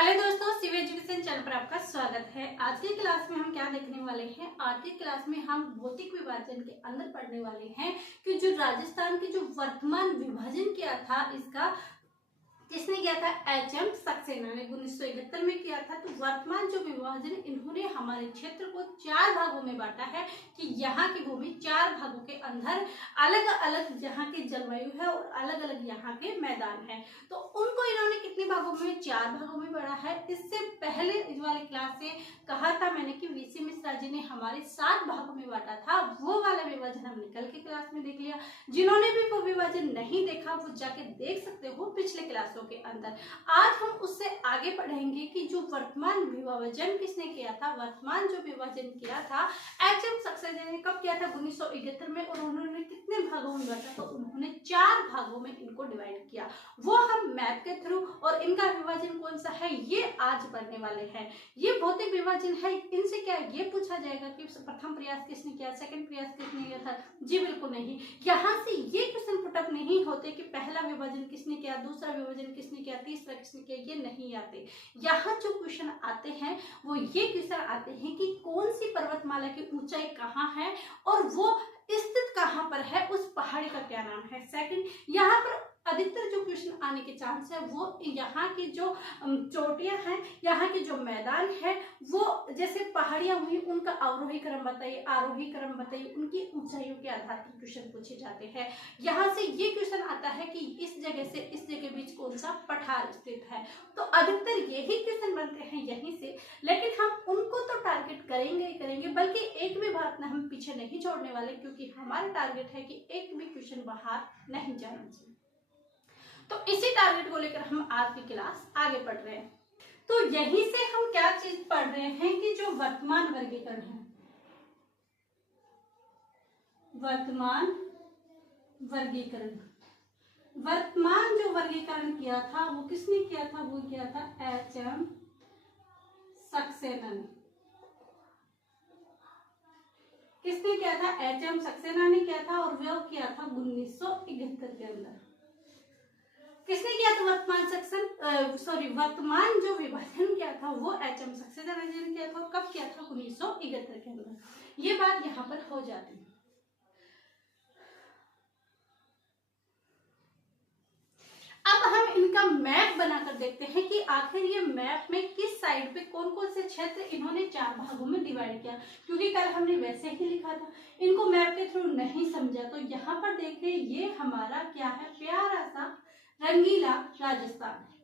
Hello दोस्तों, सिव education channel पर आपका स्वागत है। आज की क्लास में हम क्या देखने वाले हैं? आज की क्लास में हम भौतिक विभाजन के अंदर पढ़ने वाले हैं कि जो राजस्थान के जो वर्तमान विभाजन किया था, इसका किसने किया था? एच.एम. सक्सेना ने 1971 में किया था। तो वर्तमान जो विभाजन, इन्होंने हमारे क्षेत्र को 4 भागों में बांटा है कि यहाँ की भूमि 4 भागों के अंदर अलग अलग यहाँ की जलवायु है और अलग अलग यहाँ के मैदान है। तो उनको इन्होंने कितने भागों में? 4 भागों में बांटा है। इससे पहले इस वाली क्लास से कहा था मैंने कि वीसी मिश्रा जी ने हमारे 7 भागों में बांटा था। वो वाला विभाजन हमने कल की क्लास में देख लिया। जिन्होंने भी वो विभाजन नहीं देखा वो जाके देख सकते हो पिछले क्लासों के अंदर। आज हम उससे आगे पढ़ेंगे कि जो वर्तमान विभाजन किसने किया था। वर्तमान जो विभाजन किया था एच.एम. सक्सेना ने कब किया था? 1971 में। और उन्होंने कितने भागों में बांटा? तो उन्होंने 4 भागों में इनको डिवाइड किया। वो हम मैप के थ्रू, और इनका विभाजन कौन सा है ये आज पढ़ने वाले हैं। ये भौतिक विभाजन है। इनसे क्या ये पूछा जाएगा कि प्रथम प्रयास किसने किया, सेकंड प्रयास किसने किया था? जी बिल्कुल नहीं। यहाँ से ये क्वेश्चन पुटअप नहीं होते कि पहला विभाजन किसने किया, दूसरा विभाजन किसने किया, तीसरा किसने किया, ये नहीं आते। यहाँ जो क्वेश्चन आते हैं वो ये क्वेश्चन आते हैं कि कौन सी पर्वतमाला की ऊंचाई कहाँ है और वो स्थित कहाँ पर है, उस पहाड़ी का क्या नाम है। सेकंड, यहाँ पर अधिकतर जो क्वेश्चन आने के चांस है वो यहाँ की जो चोटियां हैं, यहाँ के जो मैदान है, वो जैसे पहाड़ियां हुई उनका अवरोही क्रम बताइए, आरोही क्रम बताइए, उनकी ऊंचाइयों के आधार पर क्वेश्चन पूछे जाते हैं। यहाँ से ये क्वेश्चन आता है कि इस जगह से इस जगह बीच कौन सा पठार स्थित है। तो अधिकतर यही क्वेश्चन बनते हैं यहीं से। लेकिन हम उनको तो टारगेट करेंगे ही करेंगे, बल्कि एक भी बात ना हम पीछे नहीं छोड़ने वाले, क्योंकि हमारा टारगेट है कि एक भी क्वेश्चन बाहर नहीं जाना चाहिए। तो इसी टारगेट को लेकर हम आज की क्लास आगे पढ़ रहे हैं। तो यहीं से हम क्या चीज पढ़ रहे हैं कि जो वर्तमान वर्गीकरण है, वर्तमान वर्गीकरण, वर्तमान जो वर्गीकरण किया था वो किसने किया था? वो किया था एच.एम. सक्सेना ने। किसने किया था? एच.एम. सक्सेना ने किया था, और वो किया था 1971 के अंदर। किसने किया था? वर्तमान जो विभाजन किया था वो एच.एम. सक्सेना ने किया था। और कब किया था? 1971 के अंदर। ये बात यहाँ पर हो जाती है। अब हम इनका मैप बनाकर देखते हैं कि आखिर ये मैप में किस साइड पे कौन कौन से क्षेत्र इन्होंने 4 भागों में डिवाइड किया, क्योंकि कल हमने वैसे ही लिखा था, इनको मैप के थ्रू नहीं समझा। तो यहाँ पर देखिए ये हमारा क्या है? प्यारा सा रंगीला राजस्थान है।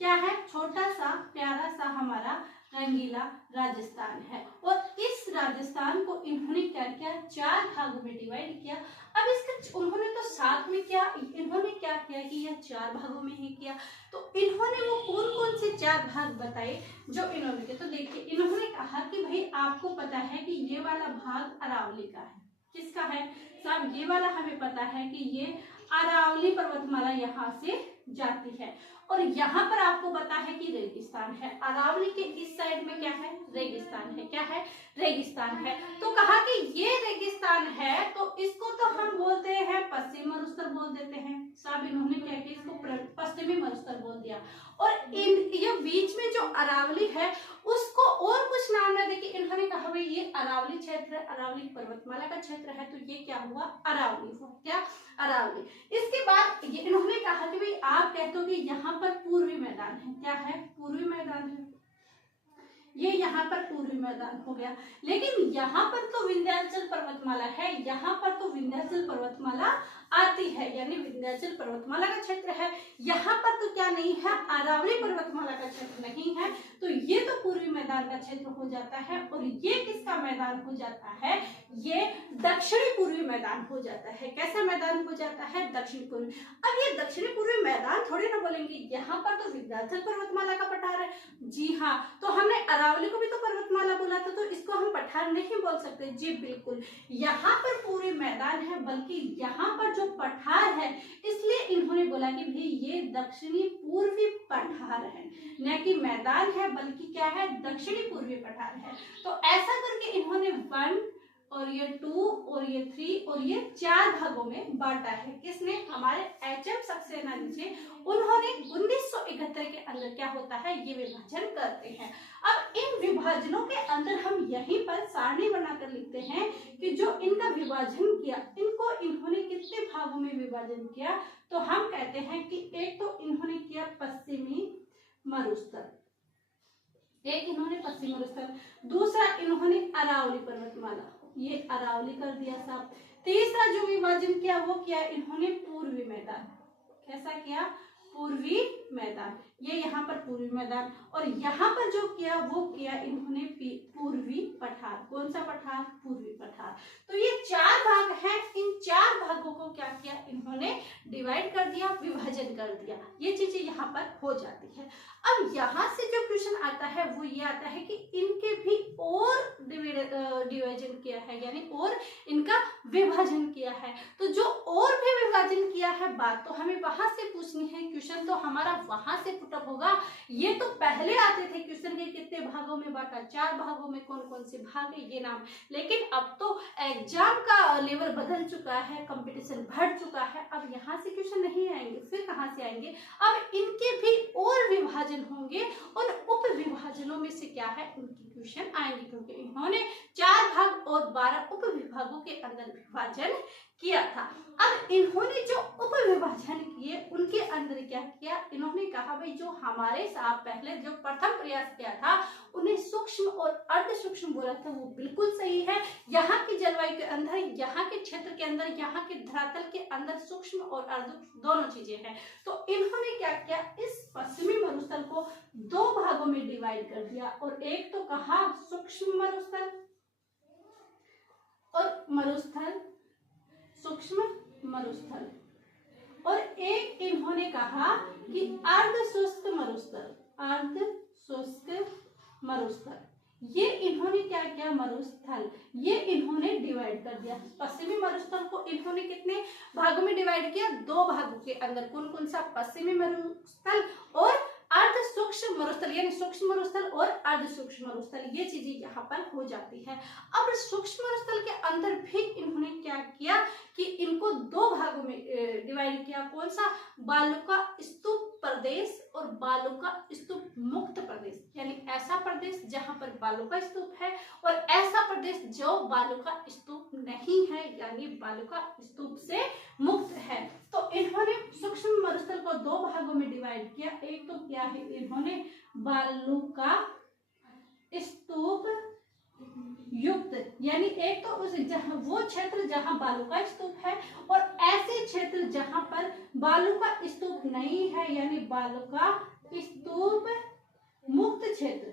क्या है? छोटा सा प्यारा सा हमारा रंगीला राजस्थान है। और इस राजस्थान को इन्होंने क्या किया? 4 भागों में डिवाइड किया। अब इसका उन्होंने तो साथ में क्या, इन्होंने क्या किया कि यह 4 भागों में ही किया। तो इन्होंने वो कौन कौन से 4 भाग बताए जो इन्होंने किया। तो देखिए इन्होंने कहा कि भाई आपको पता है कि ये वाला भाग अरावली का है। किसका है साहब? ये वाला हमें पता है कि ये अरावली पर्वतमाला यहाँ से जाती है। और यहाँ पर आपको पता है कि रेगिस्तान है। अरावली के इस साइड में क्या है? रेगिस्तान है। क्या है? रेगिस्तान है। तो कहा कि ये रेगिस्तान है तो इसको तो हम बोलते हैं पश्चिमी मरुस्थल बोल देते हैं। साहब इन्होंने क्या किया? इसको पश्चिमी मरुस्थल बोल दिया। और ये बीच में जो अरावली है उसको और कुछ नाम न देके इन्होंने कहा भाई ये अरावली क्षेत्र, अरावली पर्वतमाला का क्षेत्र है, तो ये क्या हुआ? अरावली हुआ। क्या? अरावली। इसके बाद ये इन्होंने कहा कि भाई आप कहते हो कि यहाँ पर पूर्वी मैदान है। क्या है? पूर्वी मैदान है। ये यहाँ पर पूर्वी मैदान हो गया। लेकिन यहाँ पर तो विंध्याचल पर्वतमाला है, यहाँ पर तो विंध्याचल पर्वतमाला आती है, यानी विंध्याचल पर्वतमाला का क्षेत्र है। यहाँ पर तो क्या नहीं है? अरावली पर्वतमाला का क्षेत्र नहीं है। तो ये तो पूर्वी मैदान का क्षेत्र हो जाता है। और ये किसका मैदान हो जाता है? ये दक्षिणी पूर्वी मैदान हो जाता है। कैसा मैदान हो जाता है? दक्षिणी पूर्वी। अब ये दक्षिणी पूर्वी मैदान थोड़ी ना बोलेंगे, यहाँ पर तो विंध्याचल पर्वतमाला का पठार है। जी हाँ, तो हमने अरावली को भी तो पर्वतमाला बोला था, तो इसको हम पठार नहीं बोल सकते। जी बिल्कुल, यहाँ पर पूरे मैदान है, बल्कि यहाँ पर जो पठार है, इसलिए इन्होंने बोला कि भाई ये दक्षिणी पूर्वी पठार है, न कि मैदान है, बल्कि क्या है? दक्षिणी पूर्वी पठार है। तो ऐसा करके इन्होंने 1, और ये 2 और ये 3 और ये 4 भागों में बांटा है। किसने? हमारे एच.एम. सक्सेना जी, उन्होंने 1971 के अंदर क्या होता है, ये विभाजन करते हैं। अब इन विभाजनों के अंदर हम यहीं पर सारणी बनाकर लिखते हैं कि जो इनका विभाजन किया, इनको इन्होंने कितने भागों में विभाजन किया, तो हम कहते हैं कि एक तो इन्होंने किया पश्चिमी मरुस्थल, एक इन्होंने पश्चिमी मरुस्थल, दूसरा इन्होंने अरावली पर्वतमाला, ये अरावली कर दिया साहब। तीसरा जो विभाजन किया वो किया इन्होंने पूर्वी मैदान। कैसा किया? पूर्वी मैदान, ये यहाँ पर पूर्वी मैदान, और यहाँ पर जो किया वो किया इन्होंने पूर्वी पठार। कौन सा पठार? पूर्वी पठार। तो ये 4 भाग हैं, इन 4 भागों को क्या किया इन्होंने? डिवाइड कर दिया, विभाजन कर दिया। ये चीजें यहाँ पर हो जाती है। अब यहाँ से जो क्वेश्चन आता है वो ये आता है कि इनके भी और डिवीजन किया है, यानी और इनका विभाजन किया है। तो जो और भी विभाजन किया है, बात तो हमें वहां से पूछनी है, क्वेश्चन तो हमारा वहां से पुटअप होगा। ये तो पहले आते थे क्वेश्चन के कितने भागों में बांटा, 4 भागों में कौन कौन से भाग है ये नाम, लेकिन अब तो एग्जाम का लेवल बदल चुका है, कंपटीशन बढ़ चुका है, अब यहाँ से क्वेश्चन नहीं आएंगे, फिर कहाँ से आएंगे? अब इनके भी और विभाजन होंगे और उप विभाजनों में से क्या है उनके क्वेश्चन आएंगे, क्योंकि इन्होंने 4 भाग और 12 उप विभागों के अंदर विभाजन किया था। अब इन्होंने जो उप विभाजन किए उनके अंदर क्या किया, इन्होंने कहा भाई जो हमारे साथ पहले जो प्रथम प्रयास किया था उन्हें सूक्ष्म और अर्ध सूक्ष्म बोला था, वो बिल्कुल सही है। यहाँ की जलवायु के अंदर, यहाँ के क्षेत्र के अंदर, यहाँ के धरातल के अंदर सूक्ष्म और अर्ध दोनों चीजें हैं। तो इन्होंने क्या किया, इस पश्चिमी मरुस्थल को 2 भागों में डिवाइड कर दिया, और एक तो कहा सूक्ष्म मरुस्थल और मरुस्थल, सूक्ष्म मरुस्थल, और एक इन्होंने कहा कि अर्ध शुष्क मरुस्थल, अर्ध शुष्क मरुस्थल। ये इन्होंने क्या किया, मरुस्थल ये इन्होंने डिवाइड कर दिया। पश्चिमी मरुस्थल को इन्होंने कितने भागों में डिवाइड किया? 2 भागों के अंदर। कौन कौन सा? पश्चिमी मरुस्थल और अर्ध सूक्ष्म मरुस्थल, यानी सूक्ष्म मरुस्थल और अर्ध सूक्ष्म मरुस्थल, ये चीजें यहाँ पर हो जाती है। अब सूक्ष्म मरुस्थल के अंदर भी इन्होंने क्या किया कि इनको 2 भागों में डिवाइड किया। कौन सा? बालुका स्तूप प्रदेश और बालुका स्तूप मुक्त प्रदेश, यानी ऐसा प्रदेश जहां पर बालुका स्तूप है और ऐसा प्रदेश जो बालुका स्तूप नहीं है, यानी बालुका स्तूप से मुक्त है। तो इन्होंने सूक्ष्म मरुस्थल को 2 भागों में डिवाइड किया। एक तो क्या है, इन्होंने बालुका स्तूप युक्त, यानी एक तो उस जहां वो क्षेत्र जहां बालुका स्तूप है, और ऐसे क्षेत्र जहां पर बालुका स्तूप नहीं है, यानी बालुका स्तूप मुक्त क्षेत्र,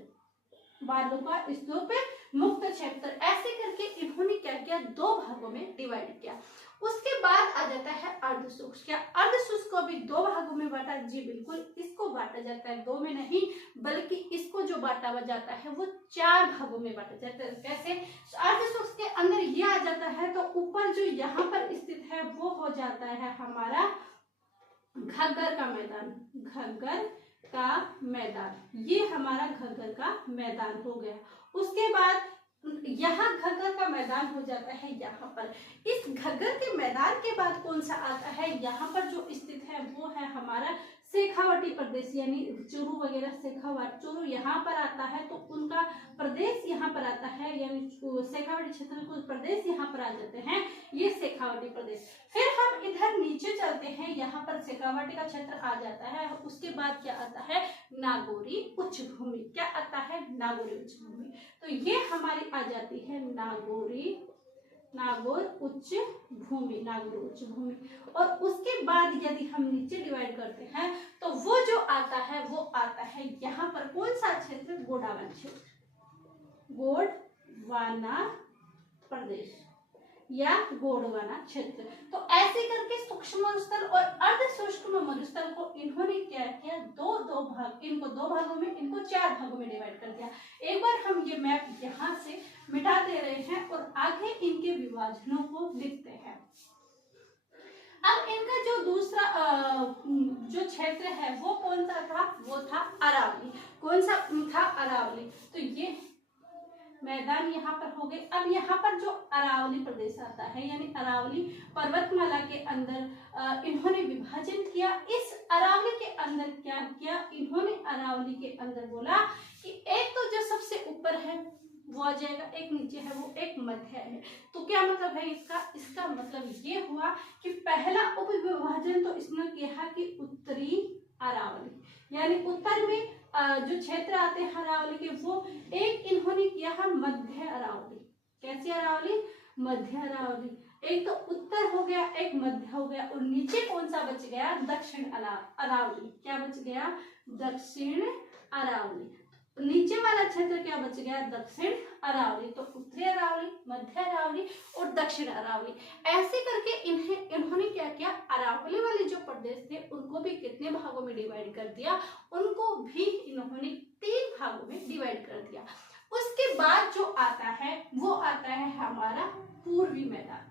बालुका स्तूप मुक्त क्षेत्र। ऐसे करके इन्होंने क्या किया, 2 भागों में डिवाइड किया। उसके बाद आ जाता है अर्ध शुष्क। क्या अर्ध शुष्क को भी 2 भागों में बांटा? जी बिल्कुल, इसको बांटा जाता है 2 में नहीं, बल्कि इसको जो बांटा जाता है वो 4 भागों में बांटा जाता है। कैसे? अर्ध शुष्क के अंदर ये आ जाता है, तो ऊपर जो यहाँ पर स्थित है वो हो जाता है हमारा घग्गर का मैदान, घग्गर का मैदान, ये हमारा घग्गर का मैदान हो गया। उसके बाद यहाँ घग्गर का मैदान हो जाता है यहाँ पर। इस घग्गर के मैदान के बाद कौन सा आता है, यहाँ पर जो स्थित है वो है हमारा शेखावटी प्रदेश, यानी चूरू वगैरह, शेखावट चूरू यहाँ पर आता है, तो उनका प्रदेश यहाँ पर आता है, यानी शेखावटी क्षेत्र को प्रदेश यहाँ पर आ जाते हैं, ये शेखावटी प्रदेश। फिर हम इधर नीचे चलते हैं, यहाँ पर शेखावटी का क्षेत्र आ जाता है। उसके बाद क्या आता है, नागौरी उच्च भूमि। क्या आता है, नागौरी उच्च भूमि। तो ये हमारी आ जाती है नागौर उच्च भूमि, नागौर उच्च भूमि। और उसके बाद यदि हम नीचे डिवाइड करते हैं तो वो जो आता है वो आता है यहाँ पर कौन सा क्षेत्र, गोंडवाना क्षेत्र, गोंडवाना प्रदेश या गोंडवाना क्षेत्र। तो ऐसे करके सूक्ष्म मरुस्थल और अर्ध सूक्ष्म मरुस्थल को इन्होंने क्या किया, 2 भाग, इनको 2 भागों में, इनको 4 भागों में डिवाइड कर दिया। एक बार हम ये मैप यहाँ से मिटा दे रहे हैं और आगे इनके विभाजनों को लिखते हैं। अब इनका जो दूसरा जो क्षेत्र है वो कौन सा था, वो था अरावली। कौन सा था, अरावली। तो ये मैं मैदान यहाँ पर हो गए। अब यहाँ पर जो अरावली प्रदेश आता है, यानी अरावली पर्वतमाला के अंदर इन्होंने विभाजन किया। इस अरावली के अंदर क्या किया इन्होंने, अरावली के अंदर बोला कि एक तो जो सबसे ऊपर है वो आ जाएगा, एक नीचे है वो एक मध्य है। तो क्या मतलब है इसका मतलब ये हुआ कि पहला उप विभाजन तो इसने किया कि उत्तरी अरावली, यानी उत्तर में जो क्षेत्र आते हैं अरावली के, वो एक इन्होंने किया है मध्य अरावली। कैसी अरावली? मध्य अरावली। एक तो उत्तर हो गया, एक मध्य हो गया, और नीचे कौन सा बच गया? दक्षिण अरावली। क्या बच गया? दक्षिण अरावली। नीचे वाला क्षेत्र क्या बच गया? दक्षिण अरावली। तो उत्तरी अरावली, मध्य अरावली और दक्षिण अरावली, ऐसे करके इन्होंने क्या किया, अरावली वाले जो प्रदेश थे उनको भी कितने भागों में डिवाइड कर दिया, उनको भी इन्होंने 3 भागों में डिवाइड कर दिया। उसके बाद जो आता है वो आता है हमारा पूर्वी मैदान।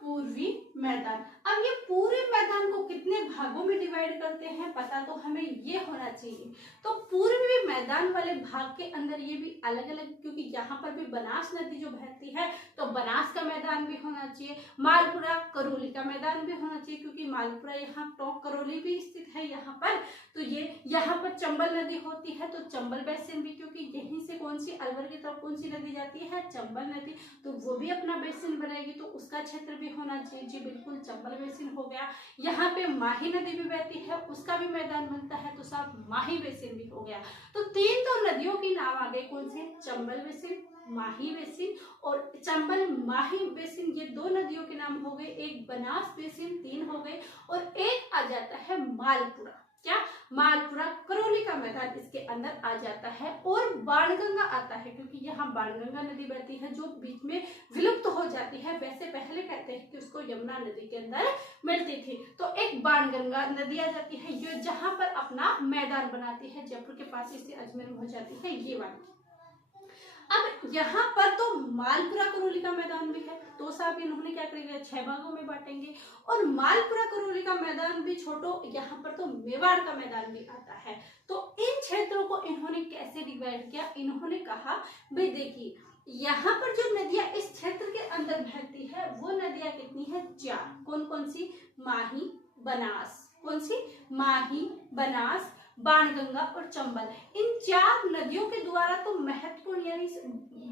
पूर्वी मैदान। अब ये पूर्वी मैदान को कितने भागों में डिवाइड करते हैं पता तो हमें ये होना चाहिए। तो पूर्वी मैदान वाले भाग के अंदर ये भी अलग अलग, क्योंकि यहाँ पर भी बनास नदी जो बहती है तो बनास का मैदान भी होना चाहिए, मालपुरा करौली का मैदान भी होना चाहिए, क्योंकि मालपुरा यहाँ टोंक करौली भी स्थित है यहाँ पर। तो ये यहाँ पर चंबल नदी होती है तो चंबल बेसिन भी, क्योंकि यहीं से कौन सी अलवर की तरफ कौन सी नदी जाती है? चंबल नदी, तो वो भी अपना बेसिन बनाएगी, तो उसका क्षेत्र भी होना चाहिए। जी बिल्कुल, चंबल बेसिन हो गया। यहाँ पे माही नदी भी बहती है, उसका भी मैदान बनता है, तो साहब माही बेसिन भी हो गया। तो 3 तो नदियों की नाम आ गए, कौन से? चंबल बेसिन, माही बेसिन और चंबल माही बेसिन, ये 2 नदियों के नाम हो गए। एक बनास बेसिन, 3 हो गए, और एक आ जाता है मालपुरा। क्या? मालपुरा करौली का मैदान इसके अंदर आ जाता है। और बाणगंगा आता है, क्योंकि यहाँ बाणगंगा नदी बहती है जो बीच में विलुप्त हो जाती है। वैसे पहले कहते हैं कि उसको यमुना नदी के अंदर मिलती थी, तो एक बाणगंगा नदी आ जाती है जो जहां पर अपना मैदान बनाती है, जयपुर के पास इससे अजमेर में हो जाती है ये वाली। अब यहाँ पर तो मालपुरा करौली का मैदान भी है, तो साहब इन्होंने क्या करेंगे, 6 भागों में बांटेंगे। और मालपुरा करौली का मैदान भी छोड़ो, यहाँ पर तो मेवाड़ का मैदान भी आता है। तो इन क्षेत्रों को इन्होंने कैसे डिवाइड किया? इन्होंने कहा भाई देखिए, यहाँ पर जो नदियां इस क्षेत्र के अंदर बहती है वो नदियां कितनी है? 4। कौन कौन सी? माही, बनास। कौन सी? माही, बनास, बाणगंगा और चंबल। इन 4 नदियों के द्वारा तो महत्वपूर्ण यानी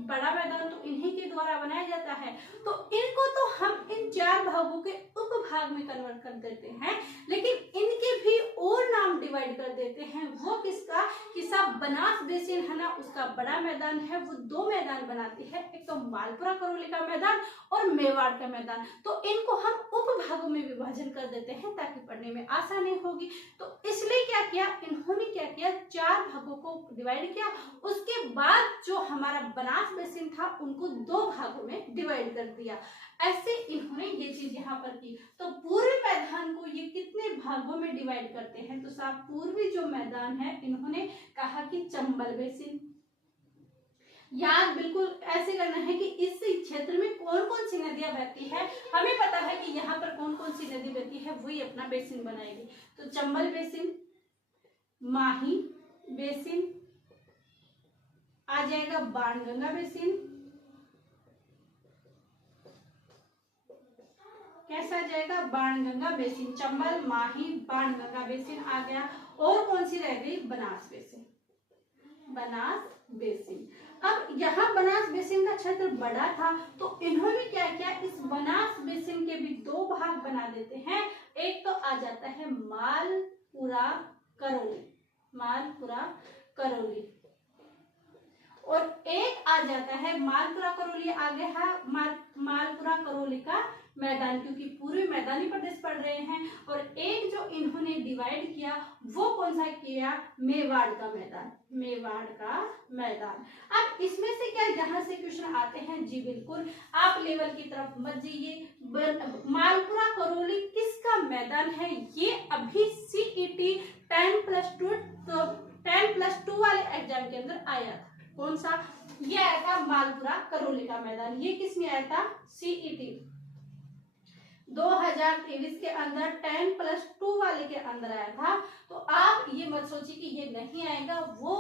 बड़ा मैदान तो इन्हीं के द्वारा बनाया जाता है। तो इनको तो हम इन 4 भागों के उपभाग में कन्वर्ट कर देते हैं, लेकिन इनके भी और नाम डिवाइड कर देते हैं। वो किसका? कि सब बनास बेसिन है ना, उसका बड़ा मैदान है, वो 2 मैदान बनाती है, एक तो मालपुरा करौली का मैदान और मेवाड़ का मैदान। तो इनको हम उपभागों में विभाजन कर देते हैं ताकि पढ़ने में आसानी होगी। तो इसलिए क्या किया इन्होंने, क्या किया, 4 भागों को डिवाइड किया। उसके बाद जो हमारा बनास बेसिन था उनको 2 भागों में डिवाइड कर दिया। ऐसे इन्होंने ये चीज यहाँ पर की। तो पूर्वी मैदान को ये कितने भागों में डिवाइड करते हैं? तो साहब पूर्वी जो मैदान है इन्होंने कहा कि चंबल बेसिन। याद बिल्कुल ऐसे करना है कि इस क्षेत्र में कौन कौन सी नदियां बहती है, हमें पता है कि यहाँ पर कौन कौन सी नदी बहती है, वही अपना बेसिन बनाएगी। तो चंबल बेसिन, माही बेसिन आ जाएगा, बाणगंगा बेसिन कैसा आ जाएगा? बाणगंगा बेसिन। चंबल, माही, बाणगंगा बेसिन आ गया। और कौन सी रह गई? बनास बेसिन। बनास बेसिन। अब यहाँ बनास बेसिन का क्षेत्र बड़ा था तो इन्होंने क्या किया, इस बनास बेसिन के भी 2 भाग बना देते हैं। एक तो आ जाता है मालपुरा करौली, मालपुरा करौली, और एक आ जाता है मालपुरा करौली आ गया है मालपुरा करौली का मैदान, क्योंकि पूरे मैदानी प्रदेश पढ़ रहे हैं। और एक जो इन्होंने डिवाइड किया वो कौन सा किया? मेवाड़ का मैदान, मेवाड़ का मैदान। अब इसमें से क्या यहाँ से क्वेश्चन आते हैं? जी बिल्कुल, आप लेवल की तरफ मत जाइए। मालपुरा करौली किसका मैदान है? ये अभी CET 10+2 वाले एग्जाम के अंदर आया था। कौन सा? ये आया था मालपुरा करौली का मैदान। ये किस में आया था? CET 2023 के अंदर 10+2 वाले के अंदर आया था। तो आप ये मत सोचिए कि ये नहीं आएगा, वो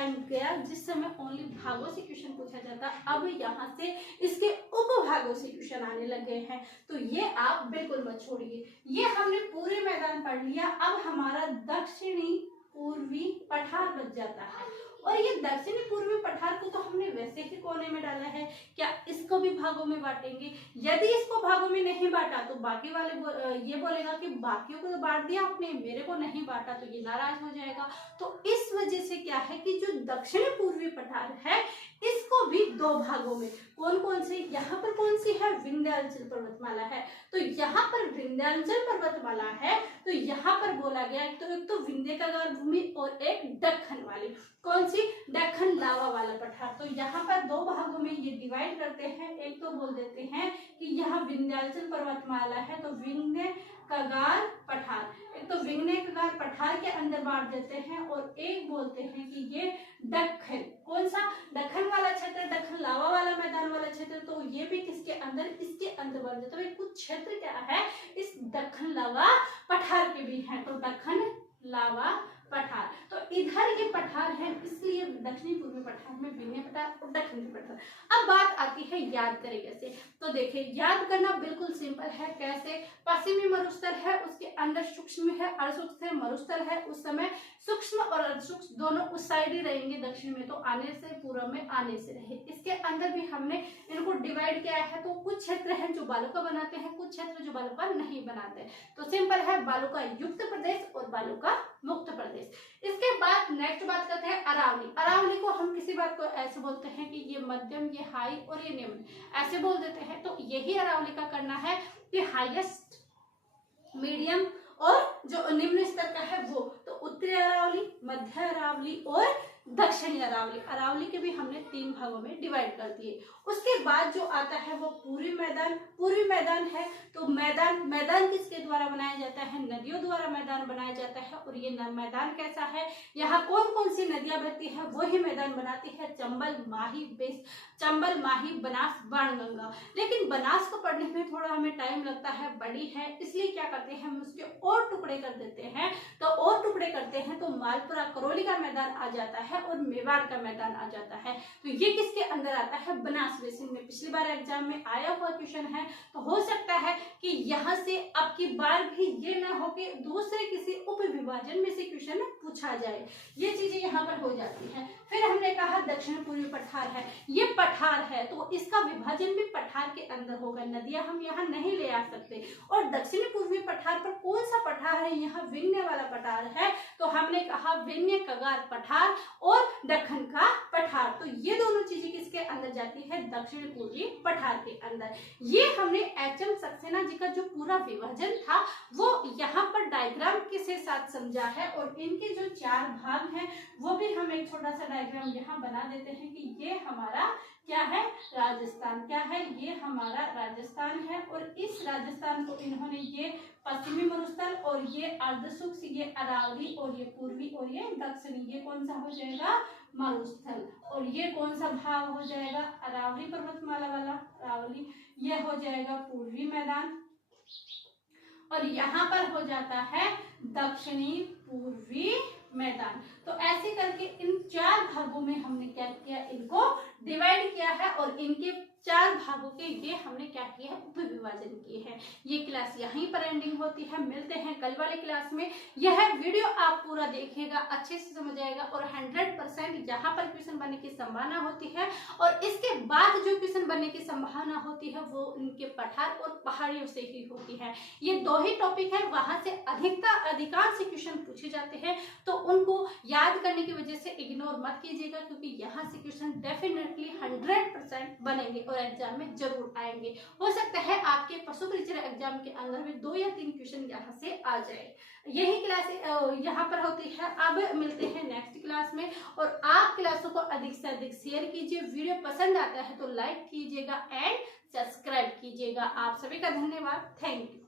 टाइम गया जिस समय ओनली भागों से क्वेश्चन पूछा जाता, अब यहाँ से इसके उपभागों से क्वेश्चन आने लगे हैं। तो ये आप बिल्कुल मत छोड़िए। ये हमने पूरे मैदान पढ़ लिया। अब हमारा दक्षिणी पूर्वी पठार बच जाता है। और ये दक्षिणी पूर्वी पठार को तो हमने वैसे ही कोने में डाला है, क्या इसको भी भागों में बांटेंगे? यदि इसको भागों में नहीं बांटा तो बाकी वाले ये बोलेगा कि बाकियों को तो बांट दिया आपने, मेरे को नहीं बांटा, तो ये नाराज हो जाएगा। तो इस वजह से क्या है कि जो दक्षिणी पूर्वी पठार है इसको भी दो भागों में, कौन कौन से, यहाँ पर कौन सी है, विंध्याचल पर्वतमाला है, तो यहाँ पर विंध्याचल पर्वतमाला है, तो यहाँ पर बोला गया एक तो विंध्य का गार भूमि और एक दक्कन वाली, कौन सी, दक्कन लावा वाला पठार। तो यहाँ पर दो भागों में ये डिवाइड करते हैं। एक तो बोल देते हैं कि यहाँ विंध्याचल पर्वतमाला है तो विंध्य कगार पठार, एक तो विंध्य कगार पठार के अंदर बांट देते हैं, और एक बोलते हैं कि ये दक्कन, कौन सा, दक्कन वाला क्षेत्र, दक्कन लावा वाला मैदान वाला क्षेत्र, तो ये भी किसके अंदर, इसके अंदर बन जाता है। कुछ क्षेत्र क्या है इस दक्कन लावा पठार के भी हैं, तो दक्कन लावा पठार, तो इधर ये पठार है इसलिए दक्षिणी पूर्वी पठार में विंध्य पठार और दक्षिणी पठार। अब बात आती है याद करें कैसे, तो देखिए याद करना बिल्कुल सिंपल है। कैसे, पश्चिमी मरुस्थल है, उसके अंदर सूक्ष्म है, अर्धसूक्ष्म है, मरुस्थल है, उस समय सूक्ष्म और अर्धसूक्ष्म दोनों उस साइड ही रहेंगे दक्षिण में, तो आने से पूर्व में आने से रहे। इसके अंदर भी हमने इनको डिवाइड किया है, तो कुछ क्षेत्र है जो बालू का बनाते हैं, कुछ क्षेत्र जो बालू का नहीं बनाते। तो सिंपल है, बालू का युक्त प्रदेश और बालू का मुक्त प्रदेश। इसके बाद नेक्स्ट बात करते हैं अरावली। अरावली को हम किसी बात को ऐसे बोलते हैं कि ये मध्यम, ये हाई और ये निम्न, ऐसे बोल देते हैं। तो यही अरावली का करना है कि हाईएस्ट, मीडियम और जो निम्न स्तर का है वो, तो उत्तरी अरावली, मध्य अरावली और दक्षिणी अरावली। अरावली के भी हमने 3 भागों में डिवाइड कर दिए। उसके बाद जो आता है वो पूर्वी मैदान। पूर्वी मैदान है तो मैदान किसके द्वारा बनाया जाता है, नदियों द्वारा मैदान बनाया जाता है। और ये मैदान कैसा है, यहाँ कौन कौन सी नदियां बहती है वही मैदान बनाती है, चंबल, माही, बनास, बाणगंगा। लेकिन बनास को पढ़ने में थोड़ा हमें टाइम लगता है, बड़ी है, इसलिए क्या करते हैं हम उसके और टुकड़े कर देते हैं। तो और टुकड़े करते हैं तो मालपुरा, करौली का मैदान आ जाता है और मेवाड़ का मैदान आ जाता है। तो ये किसके अंदर आता है, बनास बेसिन में। पिछली बार एग्जाम में आया हुआ क्वेश्चन है, तो हो सकता है कि यहाँ से अब की बार भी ये ना हो कि दूसरे किसी उप विभाजन में से क्वेश्चन पूछा जाए, ये चीजें यहाँ पर हो जाती है। फिर हमने कहा दक्षिण पूर्वी पठार है, ये पठार है तो इसका विभाजन भी पठार के अंदर होगा, नदियां हम यहाँ नहीं ले आ सकते। और दक्षिण पूर्वी पठार पर कौन सा पठार है, यहाँ विंध्य वाला पठार है, तो हमने कहा विंध्य कगार पठार और दक्कन का पठार। तो ये दोनों चीजें किसके अंदर जाती है, दक्षिण पूर्वी पठार के अंदर। ये हमने एच.एम. सक्सेना जी का जो पूरा विभाजन था वो यहाँ पर डायग्राम के साथ समझा है। और इनके जो 4 भाग हैं वो भी हम एक छोटा सा डायग्राम यहाँ बना देते हैं कि ये हमारा क्या है, राजस्थान, क्या है, ये हमारा राजस्थान है। और इस राजस्थान को इन्होंने ये पश्चिमी मरुस्थल और ये अर्धशुष्क, ये अरावली और ये पूर्वी और ये दक्षिणी, ये कौन सा हो जाएगा, मरुस्थल। और ये कौन सा भाग हो जाएगा, अरावली पर्वतमाला वाला, अरावली, ये हो जाएगा पूर्वी मैदान। और यहाँ पर हो जाता है दक्षिणी पूर्वी मैदान। तो ऐसे करके इन 4 भागों में हमने क्या किया, इनको डिवाइड किया है। और इनके 4 भागों के ये हमने क्या किया है, उप विभाजन किए हैं। ये क्लास यहीं पर एंडिंग होती है, मिलते हैं कल वाले क्लास में। यह वीडियो आप पूरा देखिएगा, अच्छे से समझ आएगा और 100% यहाँ पर क्वेश्चन बनने की संभावना होती है। और इसके बाद जो क्वेश्चन बनने की संभावना होती है वो इनके पठार और पहाड़ियों से ही होती है। ये 2 ही टॉपिक है, वहां से अधिकांश क्वेश्चन पूछे जाते हैं, तो उनको याद करने की वजह से इग्नोर मत कीजिएगा, क्योंकि यहाँ से क्वेश्चन डेफिनेटली 100% बनेंगे और एग्जाम में जरूर आएंगे। हो सकता है आपके पशु परिचय एग्जाम के अंदर में 2 या 3 क्वेश्चन यहाँ से आ जाए। यही क्लास यहाँ पर होती है। अब मिलते हैं नेक्स्ट क्लास में। और आप क्लासों को अधिक से अधिक शेयर कीजिए, वीडियो पसंद आता है तो लाइक कीजिएगा एंड सब्सक्राइब कीजिएगा। आप सभी का धन्यवाद, थैंक यू।